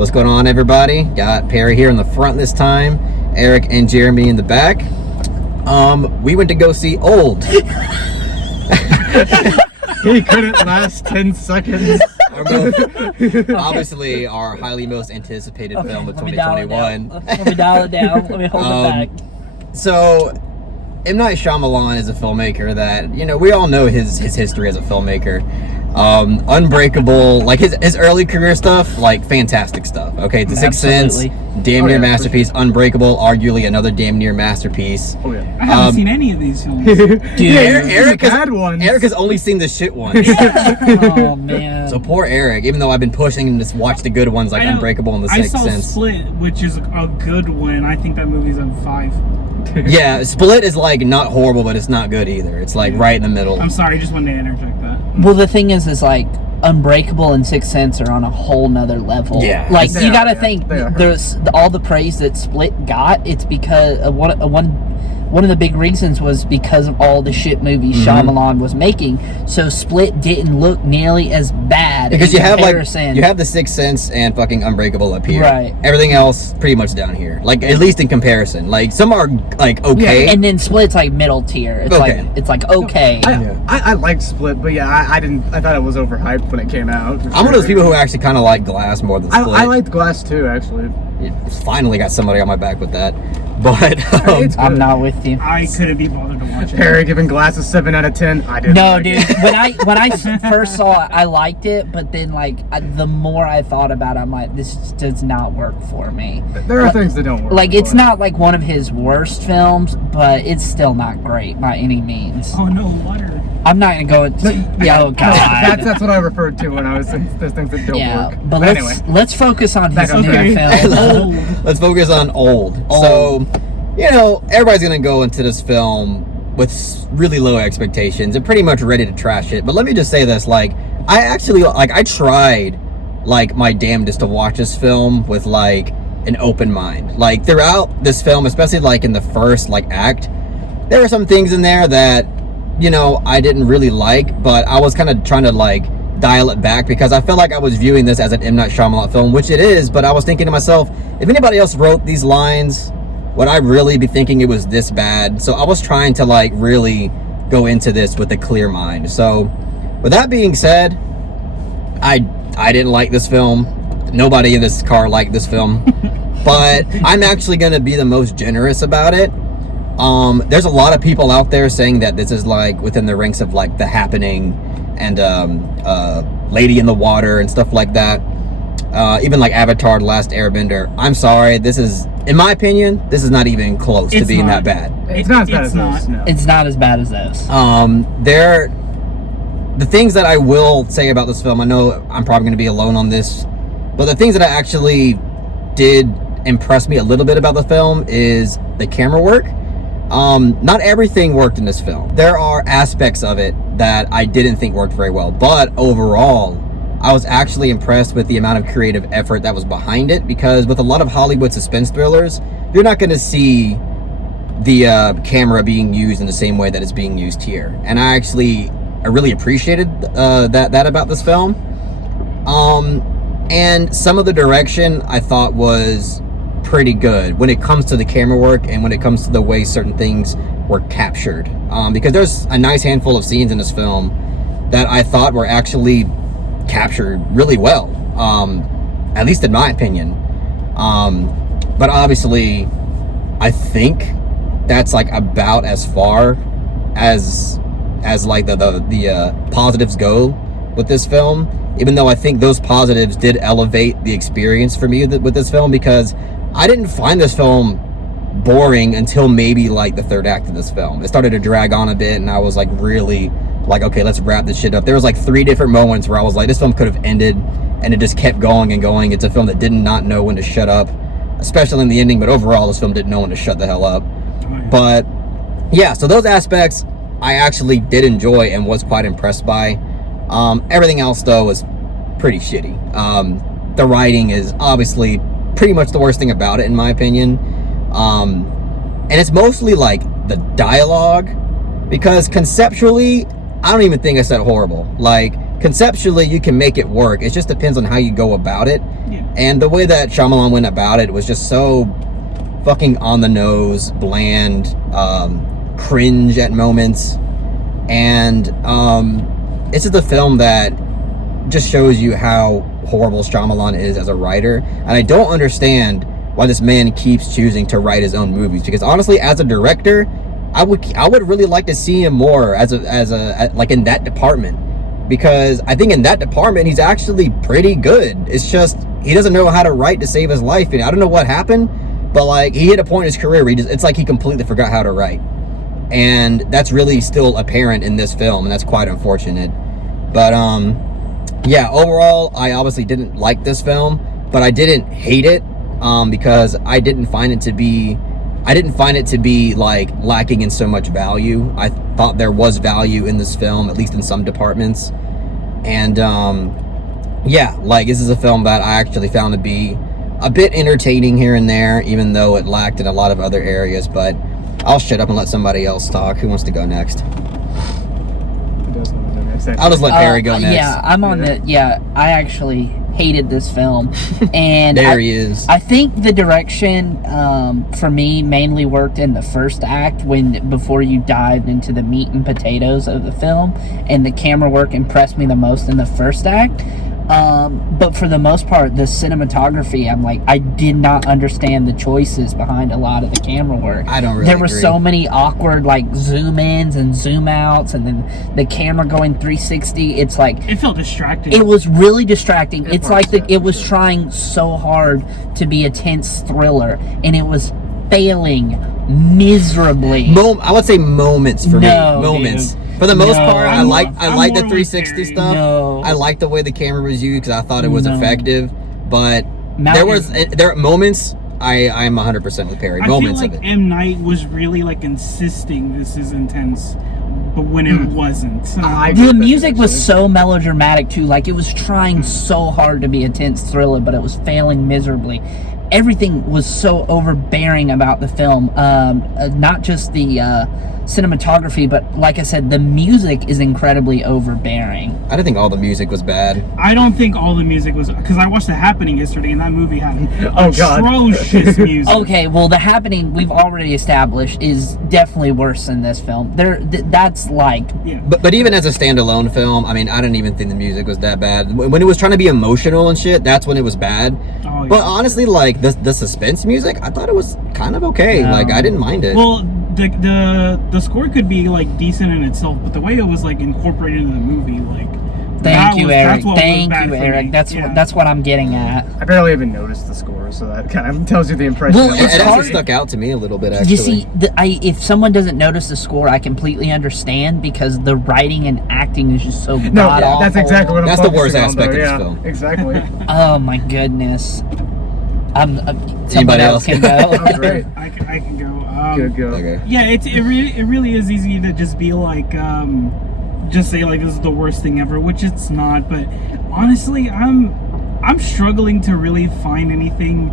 What's going on, everybody? Got Perry here in the front this time, Eric and Jeremy in the back. We went to go see Old. He couldn't last 10 seconds. Obviously, our highly most anticipated film of 2021. Let me dial it down. Let me hold it back. So, M. Night Shyamalan is a filmmaker that, you know, we all know his history as a filmmaker. Unbreakable, like his early career stuff, like fantastic stuff. Okay, The Sixth Sense, damn near masterpiece. Sure. Unbreakable, arguably another damn near masterpiece. Oh yeah, I haven't seen any of these films. Dude, Eric has only seen the shit ones. Oh man. So poor Eric, even though I've been pushing him to watch the good ones like Unbreakable and The Sixth Sense. I saw Split, which is a good one. I think that movie's a 5. Yeah, Split is like not horrible, but it's not good either. It's like right in the middle. I'm sorry, I just wanted to interject that. Well, the thing is like Unbreakable and Sixth Sense are on a whole nother level. Yeah, like you got to think there's all the praise that Split got. It's because one of the big reasons was because of all the shit movies Shyamalan was making. So Split didn't look nearly as bad because you have The Sixth Sense and fucking Unbreakable up here. Right. Everything else pretty much down here. Like at least in comparison. Like some are like okay. Yeah, and then Split's like middle tier. It's like okay. I liked Split, but yeah, I thought it was overhyped when it came out. I'm one of those people who actually kind of like Glass more than Split. I liked Glass too, actually. Finally got somebody on my back with that. But I'm not with you. I couldn't be bothered to watch it. Perry giving Glass a 7 out of 10. I didn't. No, dude. when I first saw it, I liked it, but then the more I thought about it, I'm like, this does not work for me. There are things that don't work. Like it's not like one of his worst films, but it's still not great by any means. Oh no, water. I'm not gonna go into oh god. That's what I referred to when I was saying there's things that don't work. But anyway, let's focus on his new film. Let's focus on Old. So, you know, everybody's gonna go into this film with really low expectations and pretty much ready to trash it. But let me just say this: like, I tried like my damnedest to watch this film with like an open mind. Like throughout this film, especially like in the first like act, there were some things in there that, you know, I didn't really like, but I was kind of trying to like dial it back because I felt like I was viewing this as an M. Night Shyamalan film, which it is, but I was thinking to myself, if anybody else wrote these lines, would I really be thinking it was this bad? So I was trying to like really go into this with a clear mind. So with that being said, I didn't like this film. Nobody in this car liked this film, but I'm actually going to be the most generous about it. There's a lot of people out there saying that this is like within the ranks of like The Happening and Lady in the Water and stuff like that. Even like Avatar: The Last Airbender. I'm sorry, this is, in my opinion, this is not even close to being that bad. It's not as bad as those. No. It's not as bad as those. The things that I will say about this film, I know I'm probably going to be alone on this, but the things that I actually did impress me a little bit about the film is the camera work. Not everything worked in this film. There are aspects of it that I didn't think worked very well, but overall, I was actually impressed with the amount of creative effort that was behind it, because with a lot of Hollywood suspense thrillers, you're not going to see the camera being used in the same way that it's being used here. And I really appreciated that about this film. And some of the direction I thought was pretty good when it comes to the camera work and when it comes to the way certain things were captured. Because there's a nice handful of scenes in this film that I thought were actually captured really well, at least in my opinion. But obviously, I think that's like about as far as like the positives go with this film. Even though I think those positives did elevate the experience for me with this film, because I didn't find this film boring until maybe like the third act of this film. It started to drag on a bit, and I was like really like, okay, let's wrap this shit up. There was like 3 different moments where I was like, this film could have ended, and it just kept going and going. It's a film that did not know when to shut up, especially in the ending, but overall this film didn't know when to shut the hell up. But yeah, so those aspects I actually did enjoy and was quite impressed by. Everything else though was pretty shitty. The writing is obviously pretty much the worst thing about it, in my opinion. And it's mostly like the dialogue, because conceptually, I don't even think it's that horrible. Like, conceptually, you can make it work. It just depends on how you go about it. Yeah. And the way that Shyamalan went about it was just so fucking on the nose, bland, cringe at moments. And it's just a film that just shows you how horrible Shyamalan is as a writer. And I don't understand why this man keeps choosing to write his own movies, because honestly, as a director, I would really like to see him more as a like in that department, because I think in that department he's actually pretty good. It's just he doesn't know how to write to save his life, and I don't know what happened, but like he hit a point in his career where it's like he completely forgot how to write, and that's really still apparent in this film, and that's quite unfortunate. But yeah, overall, I obviously didn't like this film, but I didn't hate it, because I didn't find it to be like lacking in so much value. I thought there was value in this film, at least in some departments. And yeah, like this is a film that I actually found to be a bit entertaining here and there, even though it lacked in a lot of other areas. But I'll shut up and let somebody else talk. Who wants to go next? I'll just let Perry go next. Yeah, I'm on the. Yeah, I actually hated this film, and he is. I think the direction for me mainly worked in the first act, before you dived into the meat and potatoes of the film, and the camera work impressed me the most in the first act. But for the most part, the cinematography, I'm like, I did not understand the choices behind a lot of the camera work. I don't really There were agree. so many awkward, like, zoom ins and zoom outs, and then the camera going 360. It's like, It felt distracting. it was really distracting. It's like yeah, it was trying so hard to be a tense thriller, and it was failing miserably. I would say moments for No, me. Moments. dude. For the most No. part, I I'm like more the with 360 Perry. stuff. No. I like the way the camera was used because I thought it was No. effective. But Mountain- there are moments. I'm 100% with Perry. I feel Moments like of it. M. Night was really like insisting this is intense, but when it wasn't. I agree The with that, music was actually. so melodramatic too. Like it was trying so hard to be a tense thriller, but it was failing miserably. Everything was so overbearing about the film. Not just the cinematography, but like I said, the music is incredibly overbearing. I didn't think all the music was bad. I don't think all the music was, because I watched The Happening yesterday, and that movie had Oh, God. atrocious music. Okay, well, The Happening we've already established is definitely worse than this film. That's like Yeah. But even as a standalone film, I mean, I didn't even think the music was that bad. When it was trying to be emotional and shit, that's when it was bad. Oh, yeah. But honestly, like the suspense music, I thought it was kind of okay. No. Like I didn't mind it. Well, the score could be like decent in itself, but the way it was like incorporated into the movie, like Thank you, Eric. that's what was Thank bad you, for Eric. me. That's Yeah. that's what I'm getting at. I barely even noticed the score, so that kind of tells you the impression. Well, of it it's the actually hard- movie. stuck out to me a little bit. Actually, You see, if someone doesn't notice the score, I completely understand because the writing and acting is just so No, god yeah, that's awful. exactly what I'm That's the worst focusing on, aspect though, of this yeah, film. Exactly. Oh my goodness. Anybody Somebody else else? can go. Oh, great. I can go. Good go. Okay. Yeah, it really is easy to just be like, just say like this is the worst thing ever, which it's not. But honestly, I'm struggling to really find anything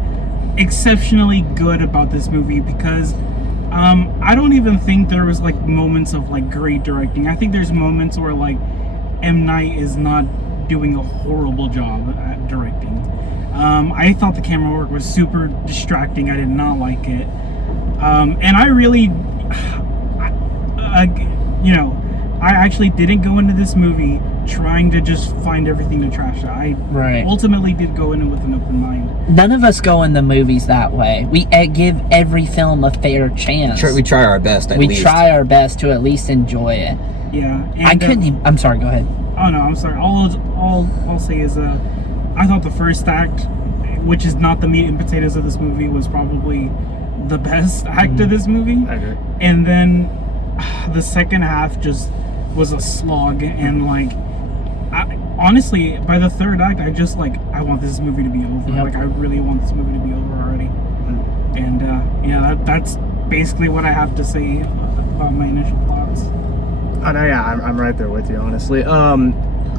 exceptionally good about this movie because I don't even think there was like moments of like great directing. I think there's moments where like M. Night is not doing a horrible job at directing. I thought the camera work was super distracting. I did not like it. And I really, I actually didn't go into this movie trying to just find everything to trash. I Right. ultimately did go in with an open mind. None of us go in the movies that way. We give every film a fair chance. We try our best. At We least. try our best to at least enjoy it. Yeah. And, I couldn't even, I'm sorry, go ahead. Oh no, I'm sorry. All I'll say is, I thought the first act, which is not the meat and potatoes of this movie, was probably the best act of this movie. I agree. And then the second half just was a slog, and like honestly by the third act I want this movie to be over. Yep. Like I really want this movie to be over already. And yeah, that's basically what I have to say about my initial thoughts. Oh no, yeah, I'm right there with you, honestly.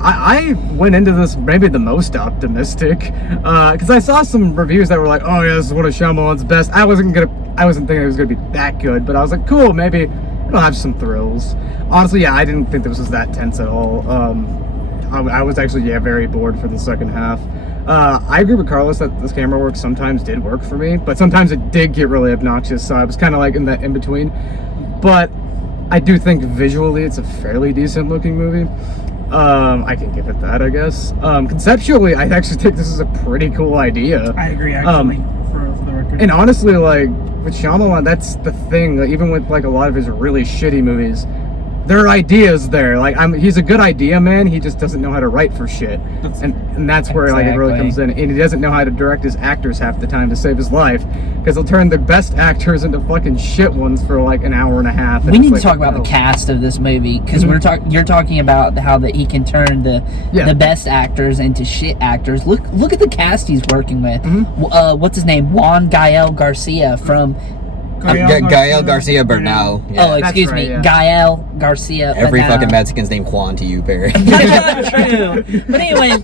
I went into this maybe the most optimistic, because I saw some reviews that were like, "Oh yeah, this is one of Shyamalan's best." I wasn't thinking it was gonna be that good, but I was like, "Cool, maybe it'll have some thrills." Honestly, yeah, I didn't think this was that tense at all. I was actually very bored for the second half. I agree with Carlos that this camera work sometimes did work for me, but sometimes it did get really obnoxious, so I was kind of like in that in-between. But I do think visually it's a fairly decent looking movie. I can give it that, I guess. Conceptually, I actually think this is a pretty cool idea. I agree, actually, for the record. And honestly, like, with Shyamalan, that's the thing. Like, even with, like, a lot of his really shitty movies, there are ideas there. Like, he's a good idea man. He just doesn't know how to write for shit, and that's where like it really comes in. And he doesn't know how to direct his actors half the time to save his life, because he'll turn the best actors into fucking shit ones for like an hour and a half. We need to talk about the cast of this movie, because you're talking about how that he can turn the best actors into shit actors. Look at the cast he's working with. What's his name? Juan Gael Garcia from. Gael Garcia Bernal. Yeah. Oh, excuse me. Yeah. Gael Garcia Every Bernal. fucking Mexican's named Juan to you, Barry. True. But anyway,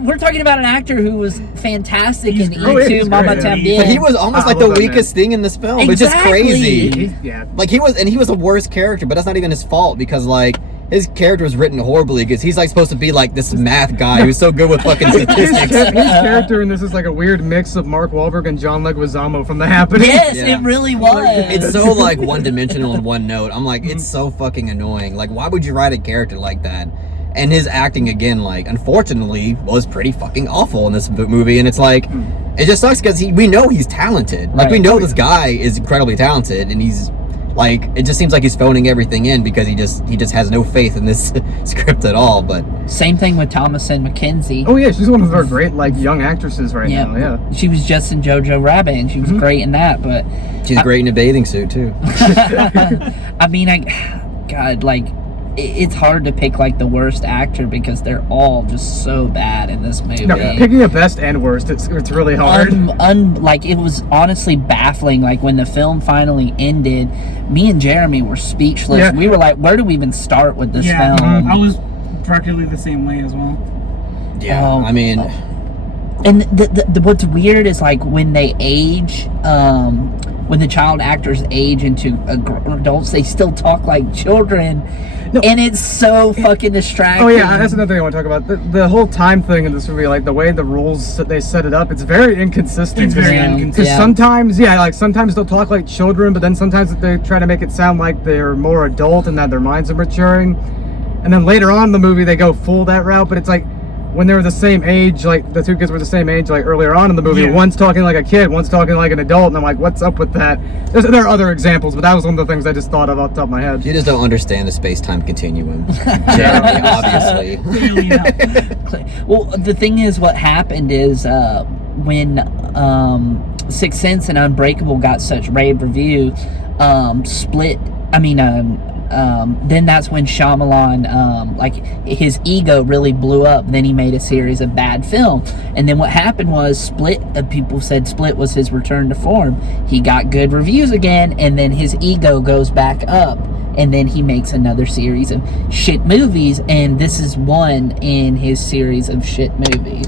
we're talking about an actor who was fantastic in E2 Mama Tambien. But he was almost like the weakest thing in this film. Exactly. It's just crazy. Yeah. Like he was the worst character, but that's not even his fault, because like his character was written horribly, because he's like supposed to be like this math guy who's so good with fucking statistics. His character in this is like a weird mix of Mark Wahlberg and John Leguizamo from The Happening. Yes, it really was. It's so like one-dimensional in one note. I'm like, it's so fucking annoying. Like, why would you write a character like that? And his acting, again, like, unfortunately, was pretty fucking awful in this movie. And it's like, it just sucks because we know he's talented. Like, we know this guy is incredibly talented, and he's like, it just seems like he's phoning everything in because he just has no faith in this script at all. But same thing with Thomasin McKenzie. Oh yeah, she's one of our great like young actresses right now. Yeah, she was just in Jojo Rabbit, and she was great in that. But she's great in a bathing suit too. I mean, God, like, it's hard to pick like the worst actor because they're all just so bad in this movie. No, picking a best and worst, it's really hard. Like, it was honestly baffling. Like, when the film finally ended, me and Jeremy were speechless. Yeah. We were like, where do we even start with this film? I was practically the same way as well. Yeah, I mean, and the what's weird is like when they age, when the child actors age into adults, they still talk like children. No. And it's so fucking distracting. Oh yeah, that's another thing I want to talk about. The whole time thing in this movie, like the way the rules that they set it up, it's very inconsistent. It's very inconsistent. Because sometimes they'll talk like children, but then sometimes they try to make it sound like they're more adult and that their minds are maturing. And then later on in the movie, they go full that route, but it's like, when they were the same age, like the two kids were the same age, like earlier on in the movie, one's talking like a kid, one's talking like an adult, and I'm like, what's up with that? There are other examples, but that was one of the things I just thought of off the top of my head. You just don't understand the space-time continuum, Jeremy, obviously. Well, the thing is, what happened is when Sixth Sense and Unbreakable got such rave review, then that's when Shyamalan, like, his ego really blew up. Then he made a series of bad film. And then what happened was Split, people said Split was his return to form. He got good reviews again, and then his ego goes back up. And then he makes another series of shit movies, and this is one in his series of shit movies.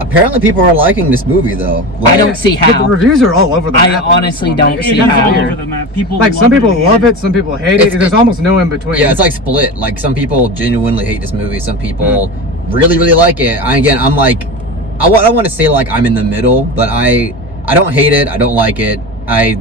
Apparently people are liking this movie, though. Like, I don't see how. But the reviews are all over the map. I honestly don't see It's how. all over the map. Some people love it, some people hate it. There's almost no in between. Yeah, it's like Split. Like, some people genuinely hate this movie. Some people really, really like it. I'm like, I don't want to say like I'm in the middle, but I don't hate it. I don't like it. I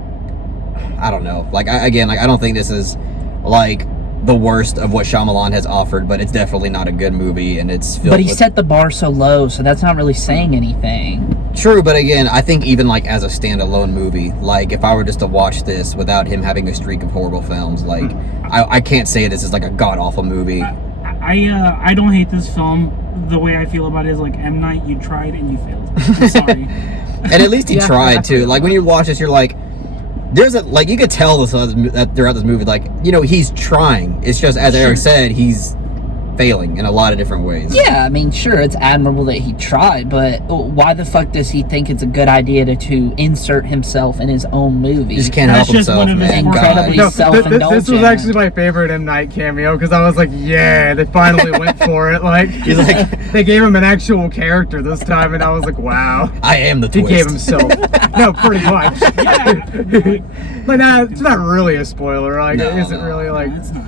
don't know. Like, I don't think this is like the worst of what Shyamalan has offered, but it's definitely not a good movie, and it's filled. But he set the bar so low, so that's not really saying anything. True, but again, I think even like as a standalone movie, like if I were just to watch this without him having a streak of horrible films, like I can't say this is like a god awful movie. I don't hate this film. The way I feel about it is like, M. Night, you tried and you failed. I'm sorry. And at least he tried too. Like, when you watch this, you're like, there's a, like, you could tell this throughout this movie, like, you know, he's trying. It's just, as Eric said, he's failing in a lot of different ways. Yeah, I mean, sure, it's admirable that he tried, but why the fuck does he think it's a good idea to insert himself in his own movie? He just can't help himself, man. Incredibly self-indulgent. This was actually my favorite M. Night cameo, because I was like, yeah, they finally went for it. Like, he's like, they gave him an actual character this time, and I was like, wow. I am the twist. He gave himself. No, pretty much. Like, nah, it's not really a spoiler. Like, is it really like? It's not.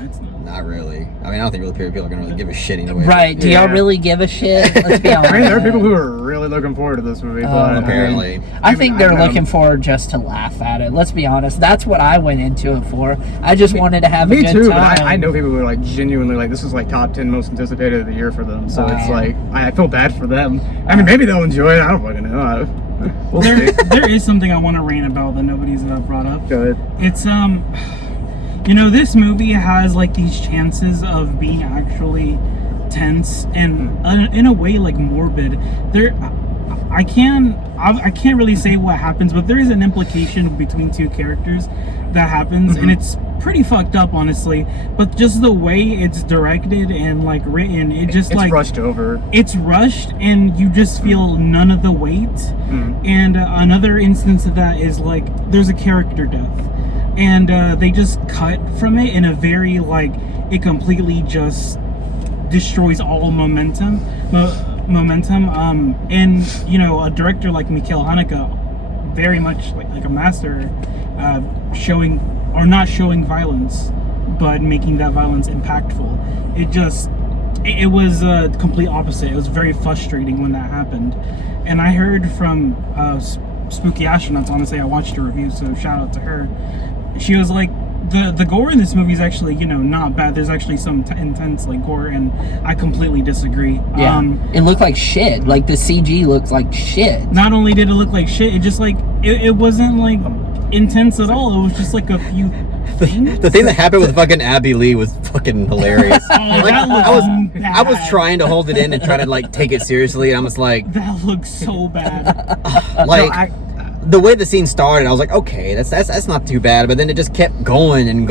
Not really. I mean, I don't think really people are gonna really give a shit anyway. Right? Do y'all really give a shit? Let's be honest. I mean, there are people who are really looking forward to this movie, but apparently, I think they're looking forward just to laugh at it. Let's be honest. That's what I went into it for. I just wanted to have a good Me too, time. but I know people who are like genuinely like, this is like top 10 most anticipated of the year for them. So it's like, I feel bad for them. I mean, maybe they'll enjoy it. I don't fucking know. We'll see. There is something I want to rant about that nobody's brought up. Go ahead. It's you know, this movie has like these chances of being actually tense and in a way like morbid. I can't really say what happens, but there is an implication between two characters that happens, and it's pretty fucked up, honestly. But just the way it's directed and like written, it's like rushed over. It's rushed, and you just feel none of the weight. And another instance of that is like there's a character death, and they just cut from it in a very like it completely just destroys all momentum. And you know, a director like Mikhail Haneke, very much like a master, showing or not showing violence, but making that violence impactful. It was a complete opposite. It was very frustrating when that happened. And I heard from Spooky Astronauts, honestly, I watched a review, so shout out to her. She was like, the gore in this movie is actually, you know, not bad. There's actually some intense like gore, and I completely disagree. Yeah, it looked like shit. Like the CG looked like shit. Not only did it look like shit, it just like it wasn't like intense at all. It was just like a few things. The thing that happened with fucking Abby Lee was fucking hilarious. Like, I was trying to hold it in and try to like take it seriously, and I was like, that looks so bad. Like. The way the scene started, I was like, okay, that's not too bad. But then it just kept going, and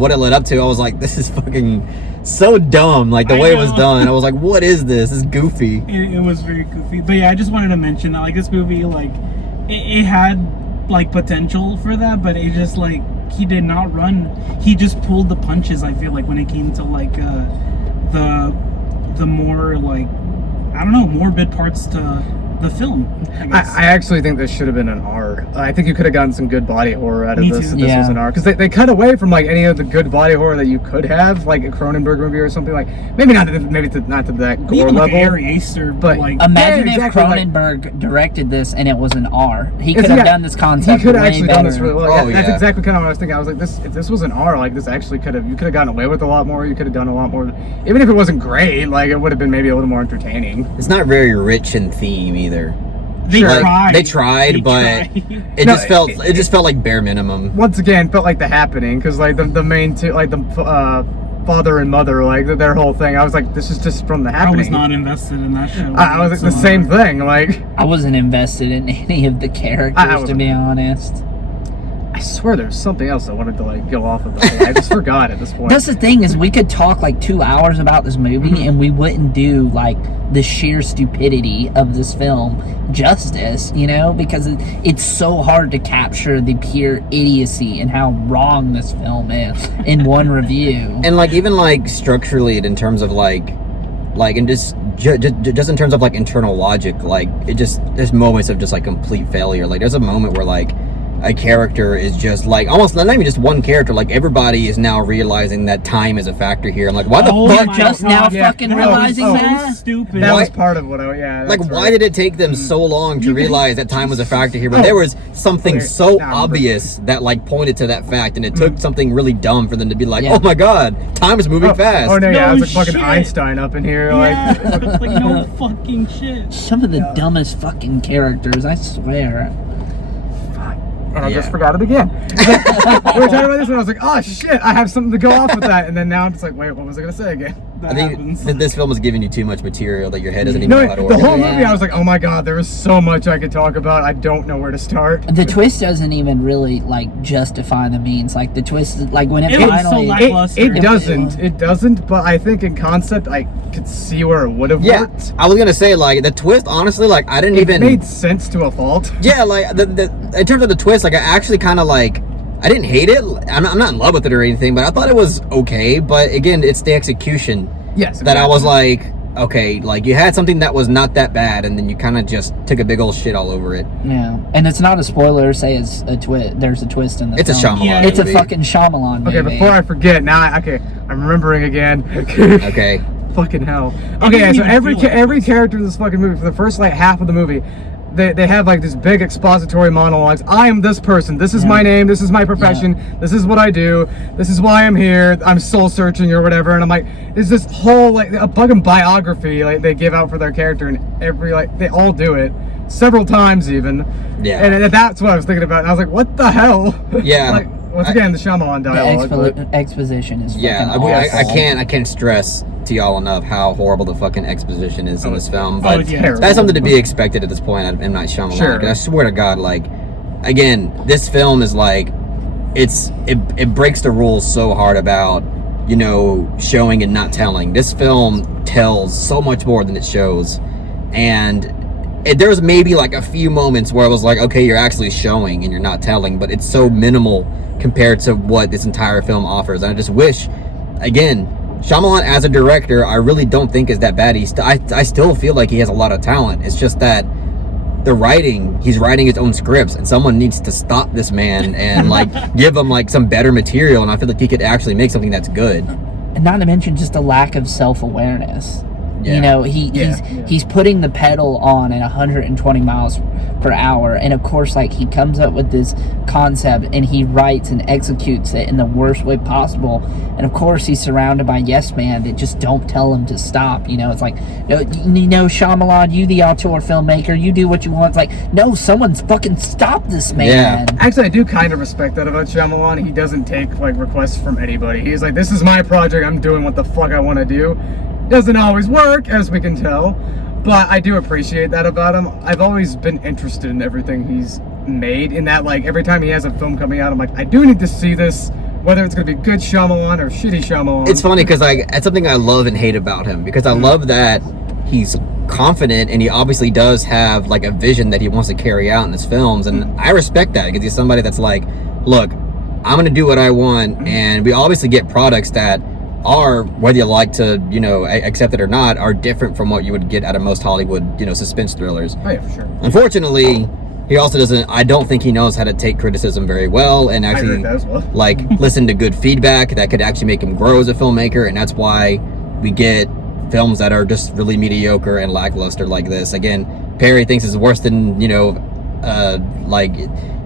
what it led up to, I was like, this is fucking so dumb. Like the way it was done, I was like, what is this? This is goofy. It was very goofy. But yeah, I just wanted to mention that like this movie, like it had like potential for that, but it just like he did not run. He just pulled the punches. I feel like when it came to like the more like I don't know morbid parts to the film. I actually think this should have been an R. I think you could have gotten some good body horror out of this if this was an R. Because they cut away from like any of the good body horror that you could have, like a Cronenberg movie or something. Like maybe not to that gore even level. Like Ari Aster, but like imagine if Cronenberg directed this and it was an R. He could have done this concept. He could have actually done this really well. Oh, That's exactly kind of what I was thinking. I was like, if this was an R, like this actually you could have gotten away with a lot more. You could have done a lot more. Even if it wasn't great, like it would have been maybe a little more entertaining. It's not very rich in theme either. They tried, but it just felt like bare minimum. Once again, felt like The Happening, because like the main two, like the father and mother, like their whole thing. I was like, this is just from The Happening. I was not invested in that show. I was like, the same thing. Like I wasn't invested in any of the characters, to be honest. I swear there's something else I wanted to like go off of. I just forgot at this point. That's the thing, is we could talk like 2 hours about this movie and we wouldn't do like the sheer stupidity of this film justice, you know, because it's so hard to capture the pure idiocy and how wrong this film is in one review. And like even like structurally in terms of like and just in terms of like internal logic, like it just there's moments of just like complete failure. Like there's a moment where like a character is just like almost not even just one character, like everybody is now realizing that time is a factor here. I'm like, why the fuck just now fucking realizing that? Stupid. That was part of what like why did it take them so long to realize that time was a factor here? But there was something so obvious that like pointed to that fact, and it took something really dumb for them to be like, oh my god, time is moving fast. Oh no, yeah, No it was like fucking shit. Einstein up in here. Yeah, like no fucking shit. Some of the dumbest fucking characters, I swear. And I just forgot it again. We were talking about this, and I was like, "Oh shit, I have something to go off with that." And then now I'm just like, "Wait, what was I gonna say again?" I think that this film is giving you too much material that your head doesn't even know how to the organize. whole movie, I was like, "Oh my god, there was so much I could talk about. I don't know where to start." The twist doesn't even really like justify the means. Like the twist, like when it was so finally, lackluster. It doesn't. But I think in concept, I could see where it would have worked. I was gonna say like the twist. Honestly, like I didn't even made sense to a fault. Yeah, like the in terms of the twist, like I actually kind of like. I didn't hate it. I'm not in love with it or anything, but I thought it was okay. But again, it's the execution. Yes. That I was like, okay, like you had something that was not that bad, and then you kind of just took a big old shit all over it. Yeah, and it's not a spoiler to say it's a twist. There's a twist in the It's film. a Shyamalan Yeah. It's a movie. fucking Shyamalan movie. Okay, before I forget, I'm remembering again. Okay. Fucking hell. didn't Okay, so even every feel like every this. character in this fucking movie, for the first like half of the movie, they have like these big expository monologues. I am this person. This is my name. This is my profession. This is what I do. This is why I'm here. I'm soul searching or whatever. And I'm like, it's this whole like a fucking biography like they give out for their character, and every like they all do it several times even. Yeah. And that's what I was thinking about. And I was like, what the hell? Yeah. Like once again, the Shyamalan dialogue. but- exposition is fucking Yeah, awful. I can't stress to y'all enough how horrible the fucking exposition is in this film. Oh, But yeah. terrible. that's something to be expected at this point out of M. Night Shyamalan. Sure. And I swear to God, like, again, this film is like, it breaks the rules so hard about, you know, showing and not telling. This film tells so much more than it shows, and there's maybe like a few moments where I was like, okay, you're actually showing and you're not telling, but it's so minimal compared to what this entire film offers. And I just wish, again, Shyamalan as a director, I really don't think is that bad. I still feel like he has a lot of talent. It's just that the writing, he's writing his own scripts, and someone needs to stop this man and like give him like some better material. And I feel like he could actually make something that's good. And not to mention just a lack of self-awareness. Yeah. You know, he's putting the pedal on at 120 miles per hour, and of course, like, he comes up with this concept and he writes and executes it in the worst way possible. And of course, he's surrounded by yes man that just don't tell him to stop. You know, it's like, you know, Shyamalan, you the auteur filmmaker, you do what you want. It's like, no, someone's fucking stop this man. Yeah. Actually, I do kind of respect that about Shyamalan. He doesn't take like requests from anybody. He's like, this is my project. I'm doing what the fuck I want to do. Doesn't always work, as we can tell, but I do appreciate that about him. I've always been interested in everything he's made, in that like every time he has a film coming out, I'm like, I do need to see this, whether it's going to be good Shyamalan or shitty Shyamalan. It's funny because it's something I love and hate about him, because I love that he's confident and he obviously does have like a vision that he wants to carry out in his films, and I respect that because he's somebody that's like, look, I'm going to do what I want, and we obviously get products that are, whether you like to, you know, accept it or not, are different from what you would get out of most Hollywood, you know, suspense thrillers. Oh yeah, for sure. Unfortunately, he also doesn't, I don't think he knows how to take criticism very well and I agree actually with that as well. like listen to good feedback that could actually make him grow as a filmmaker, and that's why we get films that are just really mediocre and lackluster like this. Again, Perry thinks it's worse than, you know,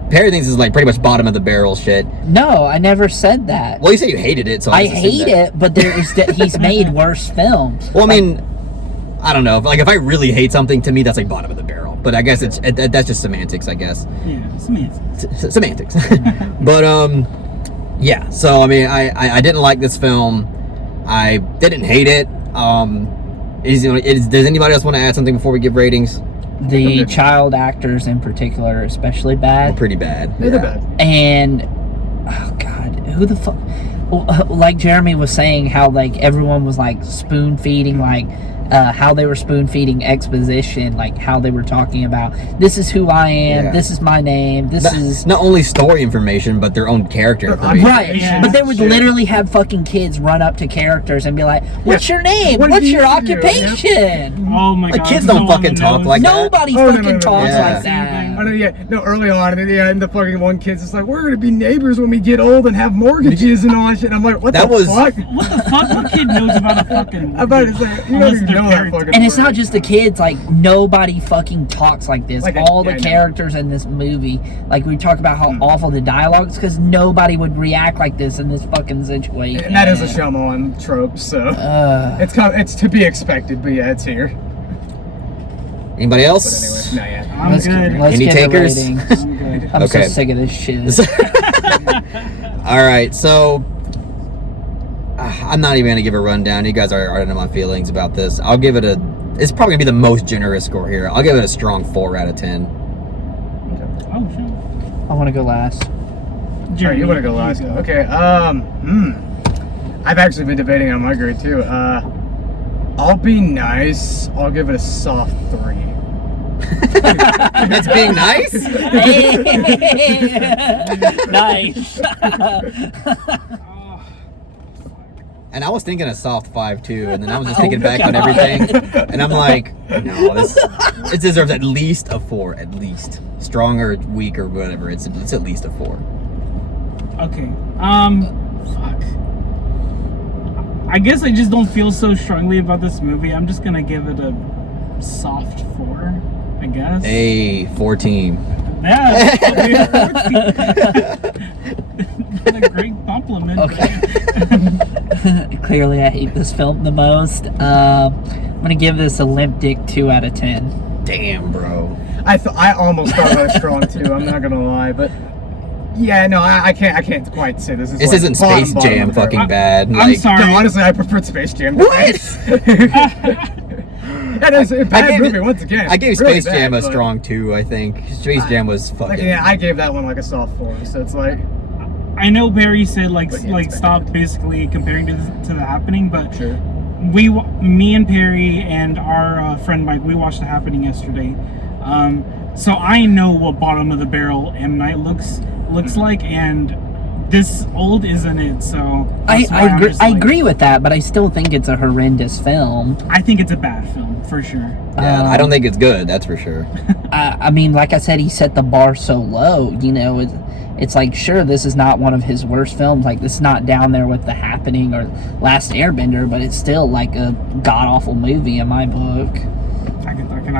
Perry thinks it's like pretty much bottom of the barrel shit. No, I never said that. Well, you said you hated it, so I just assumed hate that. it, but there is he's made worse films. Well, I mean, I don't know. Like, if I really hate something, to me, that's like bottom of the barrel. But I guess that's just semantics, I guess. Yeah, semantics. Semantics. But yeah. So I mean, I didn't like this film. I didn't hate it. Does anybody else want to add something before we give ratings? The child actors in particular are especially bad. Pretty bad. They're Yeah. bad. And oh god, who the fuck? Like Jeremy was saying, how like everyone was like spoon feeding, like how they were spoon feeding exposition, like how they were talking about, this is who I am, Yeah. this is my name, this is not only story information, but their own character information. right. Yeah. But they would Shit. literally have fucking kids run up to characters and be like, "What's your name? What What's do your you do?" occupation?" Oh my Like, god. kids so don't on fucking the talk nose. like that. Nobody Oh, no, fucking no, no, talks yeah. like that. I know, yeah. No, early on, and the fucking one kid's just like, we're gonna be neighbors when we get old and have mortgages and all that shit. And I'm like, what That the was- fuck? What the fuck? What kid knows about a fucking... About it's like, you don't Unless even they're know that parents. fucking And it's word. not just the kids, like, nobody fucking talks like this. Like, All the yeah, I know. characters in this movie, like, we talk about how awful the dialogue is, because nobody would react like this in this fucking situation. And that is a Shyamalan trope, so it's to be expected. But yeah, it's here. Anybody But else? anyway, no, yeah. I'm let's good. let's Any get the takers? ratings. I'm good. I'm Okay. so sick of this shit. All right, so I'm not even gonna give a rundown. You guys are already know my feelings about this. I'll give it it's probably gonna be the most generous score here. I'll give it a strong 4 out of 10. Oh, shit. I want to go last. Alright, you want to go last? Okay. I've actually been debating on my grade too. I'll be nice. I'll give it a soft 3. That's being nice. Nice. And I was thinking a soft 5 too, and then I was just thinking back on everything, and I'm like, no, it deserves at least a 4, at least. Strong or weak or whatever, it's at least a 4. Okay. Fuck. I guess I just don't feel so strongly about this movie. I'm just gonna give it a soft 4, I guess. A 14. Yeah, that's a great compliment. Okay. Clearly, I hate this film the most. I'm gonna give this a limp dick 2 out of 10. Damn, bro. I almost thought I was strong too. I'm not gonna lie, but yeah, no, I can't quite say this is. This like isn't bottom Space Jam fucking bad. I'm Like, sorry. No, honestly, I preferred Space Jam. What? That is a bad movie once again. I gave Really Space Jam bad, a but, strong 2, I think. Space Jam was fucking... Like, yeah, I gave that one like a soft 4, so it's like... I know Barry said like But yeah, it's stop bad. basically comparing to the happening, but Sure. me and Perry and our friend Mike, we watched The Happening yesterday. So I know what bottom of the barrel M. Night looks like, and this old isn't it. So that's why I'm just I like- agree with that, but I still think it's a horrendous film. I think it's a bad film for sure. Yeah, I don't think it's good, that's for sure. I mean, like I said, he set the bar so low. You know, it's like, sure, this is not one of his worst films. Like, this is not down there with The Happening or Last Airbender, but it's still like a god awful movie in my book. I can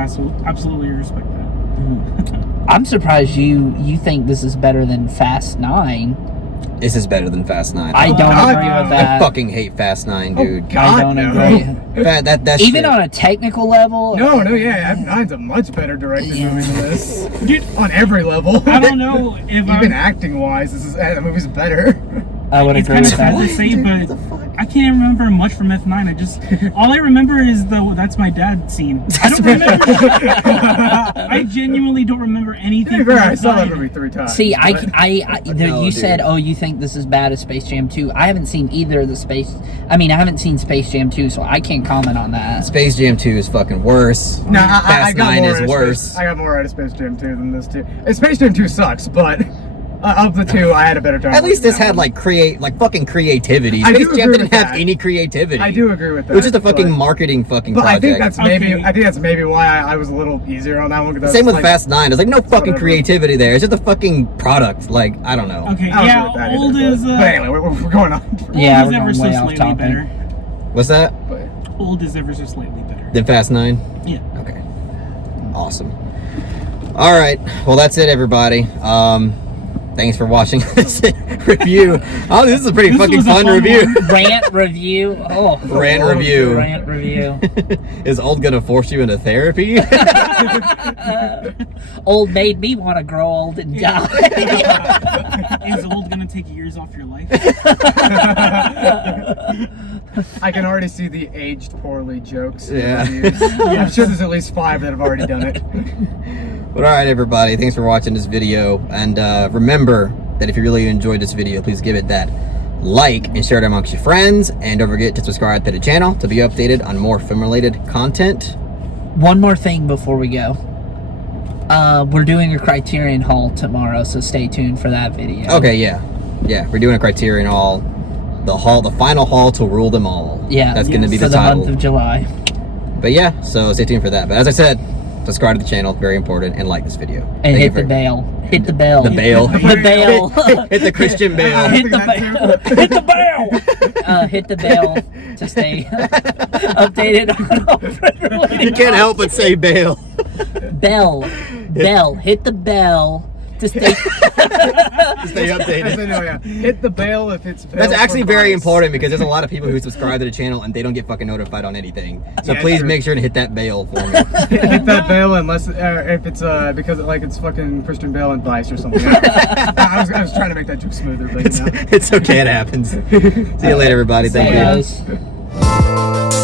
absolutely respect that. I'm surprised you think this is better than Fast 9. This is better than Fast 9. I don't God, agree no. with I that. fucking hate Fast 9, dude. Oh, God, I don't no. agree. That Even shit. on a technical level. No, yeah, F9's a much better directed Yeah. movie than this. Dude, On every level. I don't know if Even I'm, acting wise, the movie's better. I would it's agree kind of with sad that. to say, but I can't remember much from F9. All I remember is that's my dad scene. I don't remember. I genuinely don't remember To anything. be From fair, I saw that F9. movie 3 times. See, but- No, you dude. said, oh, you think this is bad as Space Jam 2. I haven't seen either of I haven't seen Space Jam 2, so I can't comment on that. Space Jam 2 is fucking worse. No, I Fast got 9 more is out of worse. Space, I got more out of Space Jam 2 than this too. Space Jam 2 sucks, but of the two, I had a better time. At least with this that had one. fucking creativity. I do Space Jam agree didn't with have that. any creativity. I do agree with that. It was just a fucking but- marketing fucking But I project. think that's Okay. maybe why I was a little easier on that one. 'Cause that's Same with like, Fast 9. There's like no fucking whatever. creativity there. It's just a fucking product. Like, I don't know. Okay, I don't yeah, agree with that old either, is. but anyway, we're going on. Yeah, old is we're ever going so way off slightly topic. better. What's that? But Old is ever so slightly better. Then Fast 9? Yeah. Okay. Awesome. All right. Well, that's it, everybody. Thanks for watching this review. Oh, this is a pretty This fucking was a fun fun review. one. Rant review. Oh, Rant Lord, review. Rant review. Is old gonna force you into therapy? Old made me want to grow old and die. Is old gonna take years off your life? I can already see the aged poorly jokes. in the Yeah. reviews. I'm sure there's at least 5 that have already done it. But all right, everybody. Thanks for watching this video. And remember that if you really enjoyed this video, please give it that like and share it amongst your friends. And don't forget to subscribe to the channel to be updated on more film-related content. One more thing before we go. We're doing a Criterion haul tomorrow, so stay tuned for that video. Okay, yeah. We're doing a Criterion haul. The final haul to rule them all. Yeah, That's going to be for the the title. month of July. But yeah, so stay tuned for that. But as I said, subscribe to the channel, very important, and like this video. And Thank you hit the very- bell. Hit the bell. The bail. The bell. Hit the Christian bail. Hit the bell. Hit the bell. Hit the bell to stay updated on all related You can't help but say bail. Bell. Hit the bell to stay. Stay I updated. said, no, yeah. Hit the bell if it's bail That's actually for very price. important because there's a lot of people who subscribe to the channel and they don't get fucking notified on anything. So Yeah, please true. make sure to hit that bail for me. Hit that bell unless if it's because it's fucking Christian Bale and Vice or something. I was trying to make that joke smoother, but It's okay, it happens. See you later, everybody. Thank Hey, you. guys.